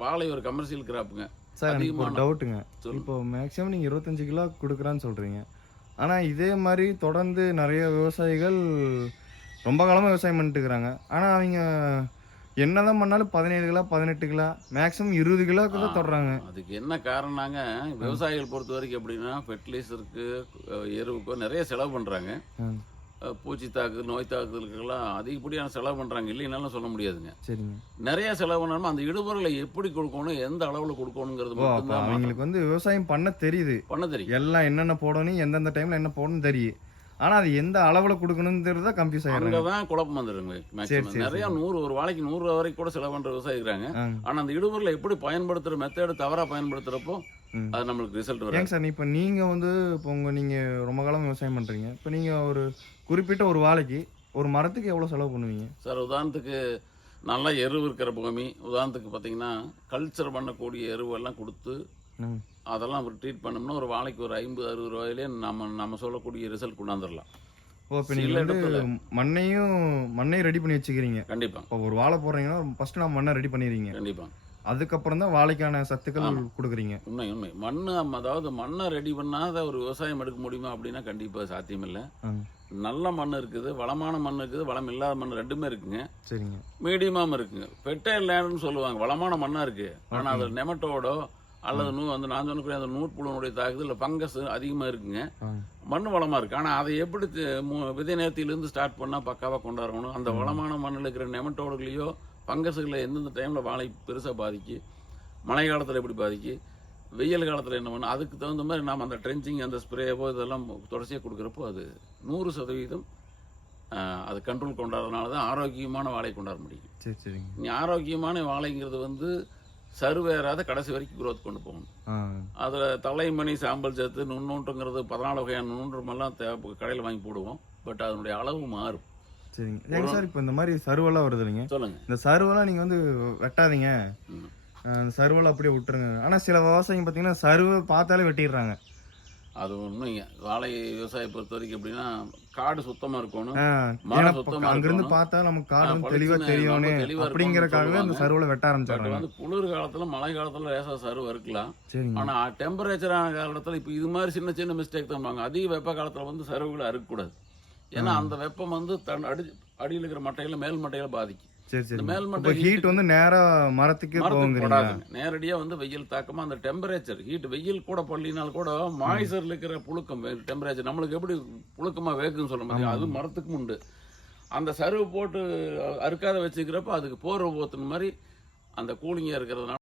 வாழை ஒரு commercial கிராப்புங்க. Sir எனக்கு ஒரு அதிகமான டவுட்டுங்க. சொல்லுங்க. இப்போ மேக்ஸிமம் நீங்க 25 கிலோ குடுக்குறான்னு சொல்றீங்க. ஆனா இதே மாரி தொடர்ந்து நெறைய விவசாயிகள் ரொம்ப காலமா விவசாயம் பண்ணிட்டு இருக்கிறாங்க. ஆனா அவிங்க என்னதான் பண்ணாலும் 17 கிலோ, 18 கிலோ மேக்ஸிமம் 20 கிலோக்கு ஆ தான் தொடுறாங்க. அதுக்கு என்ன காரணம்னாங்க, ம். விவசாயிகள் பொறுத்தவரைக்கும் எப்படின்னா, ஃபெர்டிலைசருக்கு, எருவுக்கோ நெறைய செலவு பண்றாங்க. ம். பூச்சி தாக்குதல், நோய் தாக்குதலுக்கெல்லாம் அதிகப்படியான செலவு பண்றாங்க. இல்லைன்னாலும் சொல்ல முடியாதுங்க. சரிங்க. நெறைய செலவு பண்ணாலும் அந்த இடுபொருளை எப்படி கொடுக்கணும், எந்த அளவுல கொடுக்கணுங்கிறது ஓ! அப்ப மட்டும் தான் மாற்றம். அவிங்களுக்கு வந்து விவசாயம் பண்ண தெரியுது. பண்ண தெரியும். எல்லாம் என்னென்ன போடணும், எந்தெந்த டைம்ல என்ன போடணும்னு தெரியும். ஆனா அது எந்த அளவுல குடுக்கணும்ங்கிறது தான் கன்ஃப்யூஸ் அங்க ஆயிடுறாங்க. தான் குழப்பம் வந்துருங்க சரி, மேக்ஸிமம். சரி, நெறைய சரிங்க. 100 ஒரு வாழைக்கு 100 வரைக்கும் கூட செலவு பண்ற விவசாயி இருக்கிறாங்க. ஆ. ஆனா அந்த இடுபொருளை எப்படி பயன்படுத்துற மெத்தேடு தவறா பயன்படுத்துறப்போ, ம். அது நம்மளுக்கு ரிசல்ட் ஏங்க வராது. சார் இப்ப நீங்க வந்து இப்போ நீங்க ரொம்ப காலம் விவசாயம் பண்றீங்க. இப்ப நீங்க ஒரு குறிப்பிட்ட ஒரு வாழைக்கு, ஒரு மரத்துக்கு எவ்வளோ செலவு பண்ணுவீங்க? சார் உதாரணத்துக்கு நல்லா எருவு இருக்கிற பூமி, உதாரணத்துக்கு பார்த்தீங்கன்னா, கல்ச்சர் பண்ணக்கூடிய எருவெல்லாம் குடுத்து, ம். அதெல்லாம் ஒரு ட்ரீட் பண்ணோம்னா, ஒரு வாழைக்கு ஒரு 50, 60 ரூபாயிலே நம்ம சொல்லக்கூடிய ரிசல்ட் கொண்டாந்துரலாம். ஓ! இப்ப நீங்க சில வந்து இடத்துல மண்ணையும் ரெடி பண்ணி வச்சுக்கிறீங்க. கண்டிப்பா, இப்போ ஒரு வாழை போடுறீங்கன்னா, ஃபர்ஸ்ட்டு நான் மண்ண ரெடி பண்ணிறீங்க. கண்டிப்பா. அதுக்கப்புறம் தான் வாழைக்கான சத்துக்கள் ஆமா. குடுக்குறீங்க. உண்மை, உண்மை. அதாவது மண்ண ரெடி பண்ணாத ஒரு விவசாயம் எடுக்க முடியுமா அப்படின்னா, கண்டிப்பா சாத்தியமில்ல. ஆ. நல்ல மண் இருக்குது, வளமான மண் இருக்குது, வளம் இல்லாத மண் 2மே இருக்குங்க. சரிங்க. மீடியமாவும் இருக்குங்க. ஃபெர்டைல் லேண்ட்ன்னு சொல்லுவாங்க. வளமான மண்ணா இருக்கு. ஆனா ஓகேங்க. அதுல நெமட்டோடோ அல்லது அந்த நான் சொன்னக்கூடிய அந்த நூற்புழுனுடைய தாக்குதல் இல்ல ஃபங்கஸ் அதிகமா இருக்குங்க. ஆ. மண் வளமா இருக்கு. ஆனா அதை எப்படி விதை நேர்த்தியிலிருந்து ஸ்டார்ட் பண்ணா பக்காவா கொண்டாடணும். அந்த ம். வளமான மண்ணுல இருக்கிற நெமட்டோடுகளையோ, ஃபங்கஸ்களை எந்தெந்த டைம்ல வாழை பெருசா பாதிக்கு, மழை காலத்துல எப்படி பாதிக்கு, வெயில் காலத்துல என்ன பண்ணும், அதுக்கு தகுந்த மாதிரி நாம அந்த ட்ரென்ச்சிங் அந்த ஸ்ப்ரேவோ இதெல்லாம் தொடர்ச்சியா கொடுக்குறப்போ அது 100% அது கண்ட்ரோல் கொண்டாடுறதுனால தான் ஆரோக்கியமான வாழை கொண்டாட முடியும். சரி, சரிங்க. நீ ஆரோக்கியமான வாழைங்கிறது சருவேறாத கடைசி வரைக்கும் growth கொண்டு போகணும். ஆ. அதில் தலைமணி சாம்பல் சத்து நுண்ணூட்டங்கிறது 14 வகையான நுண்ணூட்டமெல்லாம் கடையில் வாங்கி போடுவோம். பட் அதனுடைய அளவு மாறும். சரிங்க. ஏங்க சார் இப்ப இந்த மாரி சருவெல்லாம் வருது இல்லைங்க? சொல்லுங்க. இந்த சருவெல்லாம் நீங்க வந்து வெட்டாதீங்க. ம். அந்த சருவெல்லாம் அப்படியே விட்டுருங்க. ஆனா சில விவசாயிங்க பார்த்தீங்கன்னா, சருவ பார்த்தாலே வெட்டிடுறாங்க. அது உண்மைங்க. வாழை விவசாயம் பொறுத்த வரைக்கும் எப்படின்னா, காடு சுத்தமா இருக்கணும். ஆ. ஏன்னா மரம் சுத்தமா அங்கிருந்து இருக்கணும். பார்த்தா நமக்கு காடு வந்து தெளிவா பளிச்சுன்னு தெரியணும் ரொம்ப தெளிவா இருக்கணும்னு அப்படிங்கிறக்காகவே அந்த சொல்லுவாங்க. சருவல வெட்ட பட் ஆரம்பிச்சிடுறாங்க. குளிர் காலத்துல, மழை காலத்துல லேசா சருவு இருக்கலாம். சரிங்க. ஆனா டெம்பரேச்சரான காலத்துல இப்போ இது மாதிரி சின்ன சின்ன மிஸ்டேக் தான் பண்ணுவாங்க. அதிக வெப்ப காலத்துல சருவுகளை அறுக்கக்கூடாது. ஏன்னா அந்த வெப்பம் அடியில் இருக்கிற மட்டைகளை மேல் மட்டைகளை பாதிக்கும். சரி, இந்த சரிங்க. மேல் அப்ப மட்டை ஹீட் வந்து நேரா மரத்துக்கே மரத்துக்கு போகுங்கிறீங்களா? படாதுங்க. நேரடியா வெயில் தாக்கமா அந்த டெம்பரேச்சர் ஹீட் வெயில் கூட படலினால் கூட மாய்ச்சர்ல இருக்கிற புழுக்கம் டெம்பரேச்சர் நம்மளுக்கு எப்படி புழுக்கமா வேகுன்னு சொல்ல முடியும், அது மரத்துக்கும் உண்டு. அந்த சருவு போட்டு அறுக்காத வச்சுக்கிறப்ப அதுக்கு போற போத்துன மாதிரி அந்த கூலிங்கா இருக்கிறதுனால